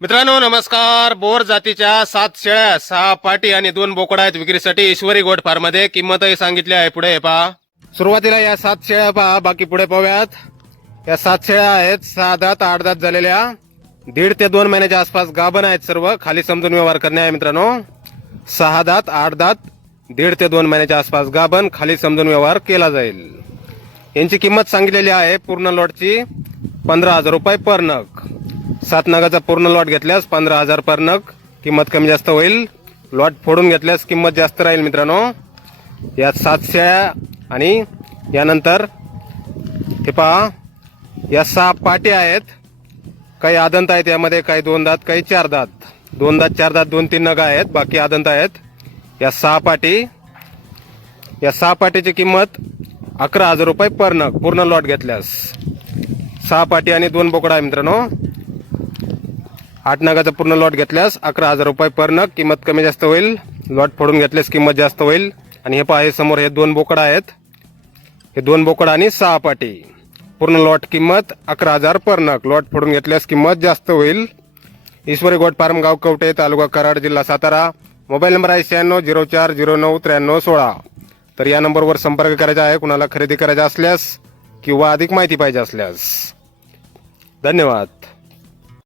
मित्रांनो नमस्कार. बोर जातीच्या 7 शेळ्या, 6 पाटी आणि 2 बोकडा आहेत विक्रीसाठी ईश्वरी गोट फार्म मध्ये. किंमतही सांगितली आहे. पुढे पहा. सुरुवातीला या 7 शेळ्या पहा, बाकी पुढे पाहूयात. या 7 शेळ्या आहेत 6 दात 8 दात झालेल्या, 1.5 ते 2 महिन्याच्या आसपास गाभण आहेत. सर्व खाली समजून व्यवहार करणे आहे मित्रांनो. 6 दात 8 दात 1.5 ते 2 महिन्याच्या आसपास गाभण, खाली समजून व्यवहार केला जाईल. यांची किंमत सांगितलेली आहे पूर्ण लॉटची 15,000 रुपये पर नग. 7 नगाचा पूर्ण लॉट घेतल्यास 15,000 पर नग. किंमत कमी जास्त होईल. लॉट फोडून घेतल्यास किंमत जास्त राहील मित्रांनो. या 7 शेळ्या आणि यानंतर हे पहा, या 6 पाट्या आहेत. काही आदंत आहेत यामध्ये, काही 2 दात, काही 4 दात. 2 दात 4 दात 2-3 नग आहेत, बाकी आदंत आहेत. या 6 पाटी, या 6 पाटीची किंमत 11,000 रुपये पर नग पूर्ण लॉट घेतल्यास. 6 पाटी आणि 2 बोकडा आहे मित्रांनो. 8 नगाचा पूर्ण लॉट घेतल्यास 11,000 रुपये पर नग. किंमत कमी जास्त होईल. लॉट फोडून घेतल्यास किंमत जास्त होईल. आणि हे पहा, हे समोर हे 2 बोकडा आहेत. हे 2 बोकडा आणि 6 पाटी, पूर्ण लॉट किंमत 11,000 पर नग. लॉट फोडून घेतल्यास किंमत जास्त होईल. ईश्वरी गोट फार्म, गाव कवठे, तालुका कराड, जिल्हा सातारा. मोबाईल नंबर आहे 9604099316. तर या नंबरवर संपर्क करायचा आहे कुणाला खरेदी करायचा असल्यास किंवा अधिक माहिती पाहिजे असल्यास. धन्यवाद.